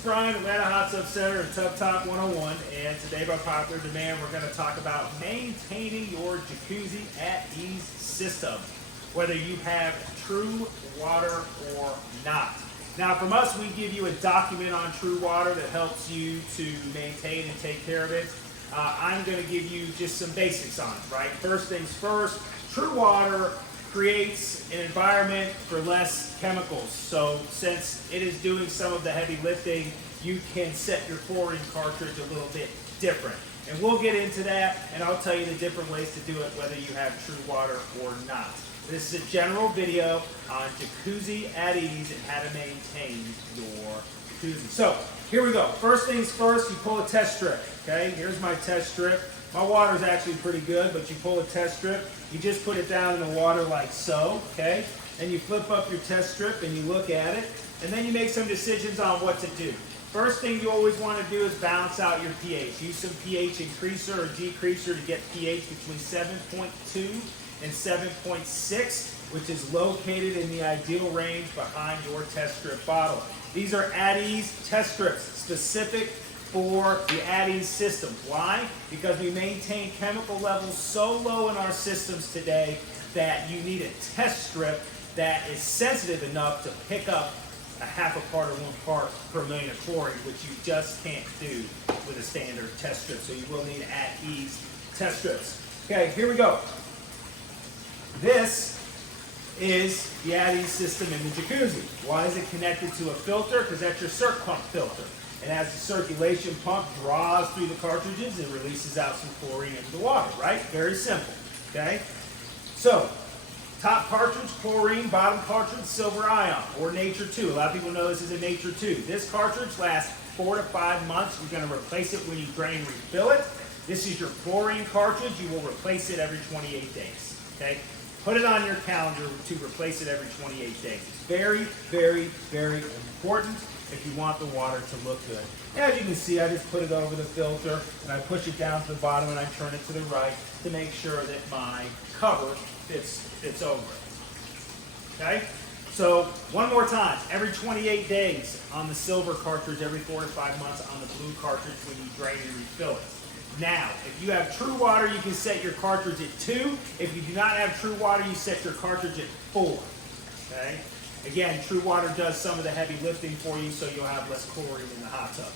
is Brian, Atlanta Hot Tub Center and Tub Talk 101, and today by popular demand we're going to talk about maintaining your jacuzzi at ease system, whether you have true water or not. Now from us, we give you a document on true water that helps you to maintain and take care of it. I'm going to give you just some basics on it, right? First things first, true water creates an environment for less chemicals. So since it is doing some of the heavy lifting, you can set your chlorine cartridge a little bit different. And we'll get into that, and I'll tell you the different ways to do it, whether you have true water or not. This is a general video on jacuzzi at ease and how to maintain your jacuzzi. So here we go. First things first, you pull a test strip. Okay, here's my test strip. My water is actually pretty good, but you pull a test strip, you just put it down in the water like so, okay? And you flip up your test strip and you look at it, and then you make some decisions on what to do. First thing you always want to do is balance out your pH. Use some pH increaser or decreaser to get pH between 7.2 and 7.6, which is located in the ideal range behind your test strip bottle. These are at ease test strips, specific for the at ease system. Why? Because we maintain chemical levels so low in our systems today that you need a test strip that is sensitive enough to pick up a half a part or 1 part per million of chlorine, which you just can't do with a standard test strip. So you will need at ease test strips. Okay, here we go. This is the at ease system in the jacuzzi. Why is it connected to a filter? Because that's your circ pump filter. And as the circulation pump draws through the cartridges, it releases out some chlorine into the water, right? Very simple, okay? So, top cartridge, chlorine, bottom cartridge, silver ion, or Nature 2. A lot of people know this is a Nature 2. This cartridge lasts 4 to 5 months. You're going to replace it when you drain and refill it. This is your chlorine cartridge. You will replace it every 28 days, okay? Put it on your calendar to replace it every 28 days. It's very, very, very important if you want the water to look good. As you can see, I just put it over the filter and I push it down to the bottom and I turn it to the right to make sure that my cover fits over it. Okay? So one more time, every 28 days on the silver cartridge, every 4 to 5 months on the blue cartridge when you drain and refill it. Now, if you have true water, you can set your cartridge at 2. If you do not have true water, you set your cartridge at 4. Okay? Again, true water does some of the heavy lifting for you, so you'll have less chlorine in the hot tub.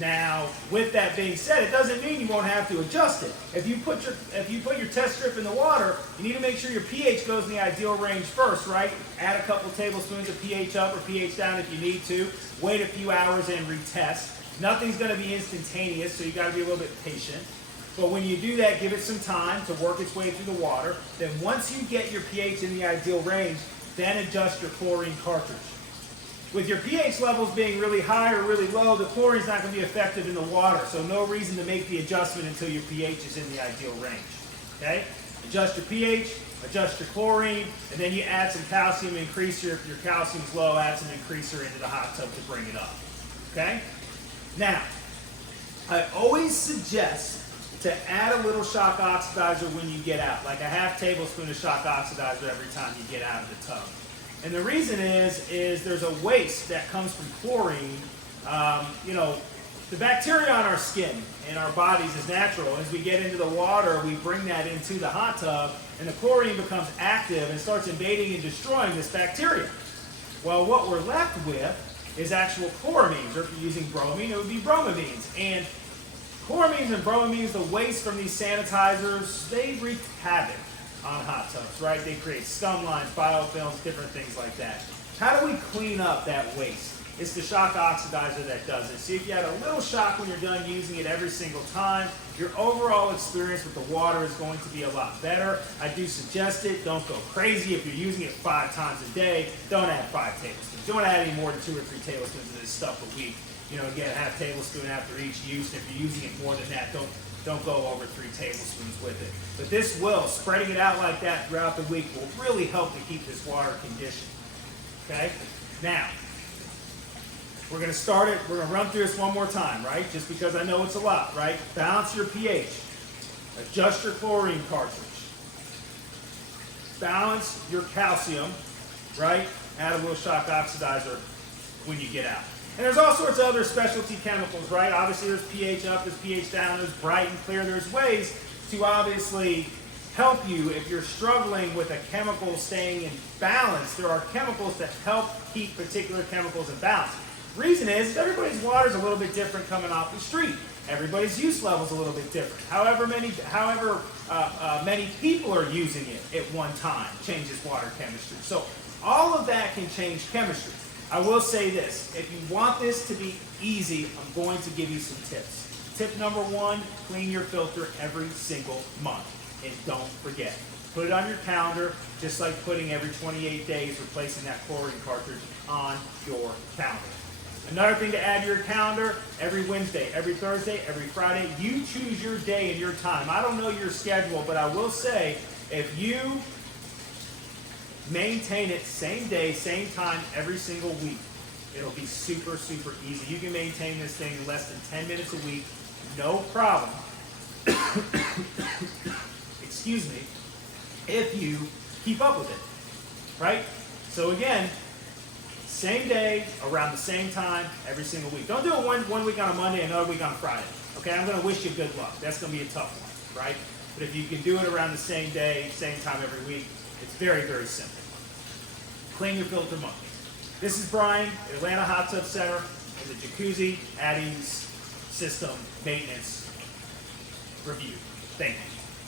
Now, with that being said, it doesn't mean you won't have to adjust it. If you put your test strip in the water, you need to make sure your pH goes in the ideal range first, right? Add a couple tablespoons of pH up or pH down if you need to. Wait a few hours and retest. Nothing's going to be instantaneous, so you got to be a little bit patient. But when you do that, give it some time to work its way through the water. Then once you get your pH in the ideal range, then adjust your chlorine cartridge. With your pH levels being really high or really low, the chlorine is not going to be effective in the water, so no reason to make the adjustment until your pH is in the ideal range. Okay? Adjust your pH, adjust your chlorine, and then you add some calcium increaser. If your calcium's low, add some increaser into the hot tub to bring it up. Okay? Now, I always suggest to add a little shock oxidizer when you get out, like a half tablespoon of shock oxidizer every time you get out of the tub. And the reason is there's a waste that comes from chlorine. The bacteria on our skin and our bodies is natural. As we get into the water, we bring that into the hot tub, and the chlorine becomes active and starts invading and destroying this bacteria. Well, what we're left with is actual chloramines, or if you're using bromine, it would be bromamines. And chloramines and bromamines, the waste from these sanitizers, they wreak havoc on hot tubs, right? They create scum lines, biofilms, different things like that. How do we clean up that waste? It's the shock oxidizer that does it. See, if you had a little shock when you're done using it every single time, your overall experience with the water is going to be a lot better. I do suggest it. Don't go crazy. If you're using it 5 times a day, don't add 5 tablespoons. Don't add any more than 2 or 3 tablespoons of this stuff a week. Get a half tablespoon after each use. If you're using it more than that, don't go over 3 tablespoons with it. But this will, spreading it out like that throughout the week, will really help to keep this water conditioned. Okay? Now, we're going to start it. We're going to run through this one more time, right? Just because I know it's a lot, right? Balance your pH. Adjust your chlorine cartridge. Balance your calcium, right? Add a little shock oxidizer when you get out. And there's all sorts of other specialty chemicals, right? Obviously there's pH up, there's pH down, there's bright and clear. There's ways to obviously help you if you're struggling with a chemical staying in balance. There are chemicals that help keep particular chemicals in balance. Reason is everybody's water is a little bit different coming off the street. Everybody's use level is a little bit different. However many people are using it at one time changes water chemistry. So all of that can change chemistry. I will say this, if you want this to be easy, I'm going to give you some tips. Tip number one, clean your filter every single month. And don't forget, put it on your calendar, just like putting every 28 days replacing that chlorine cartridge on your calendar. Another thing to add to your calendar, every Wednesday, every Thursday, every Friday, you choose your day and your time. I don't know your schedule, but I will say, if you maintain it same day, same time, every single week, it'll be super, super easy. You can maintain this thing in less than 10 minutes a week, no problem. Excuse me, if you keep up with it, right? So again, same day, around the same time, every single week. Don't do it one week on a Monday, another week on a Friday. Okay, I'm going to wish you good luck. That's going to be a tough one, right? But if you can do it around the same day, same time every week, it's very, very simple. Clean your filter monthly. This is Brian at Atlanta Hot Tub Center and the Jacuzzi Addies System Maintenance Review. Thank you.